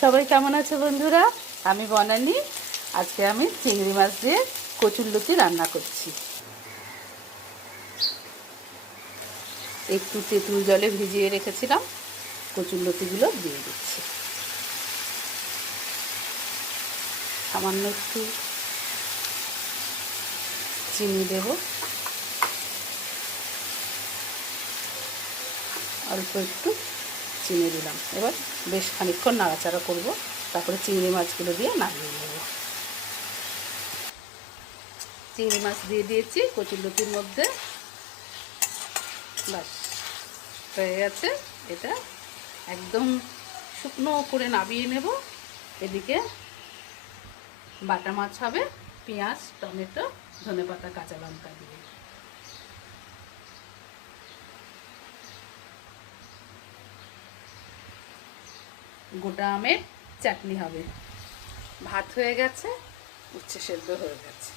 সবাই কেমন আছে বন্ধুরা? আমি বনানী। আজকে আমি চিংড়ি মাছ দিয়ে কচুরলতি রান্না করছি। একটু তেঁতুল জলে ভিজিয়ে রেখেছিলাম, কচুরলতিগুলো দিয়ে দিচ্ছি। সামান্য একটু চিনি দেব, অল্প একটু চিনি দিলাম। এবার বেশ খানিকক্ষণ নাড়াচাড়া করব, তারপরে চিংড়ি মাছগুলো দিয়ে নামিয়ে নেব। চিংড়ি মাছ দিয়ে দিয়েছি কচুরলতির মধ্যে। বাস হয়ে গেছে। এটা একদম শুকনো করে নামিয়ে নেব। এদিকে বাটা মাছ হবে, পেঁয়াজ, টমেটো, ধনেপাতা, কাঁচা লঙ্কা দিয়ে। গোটা আমের চাটনি হবে। ভাত হয়ে গেছে, উচ্ছে সেদ্ধ হয়ে গেছে।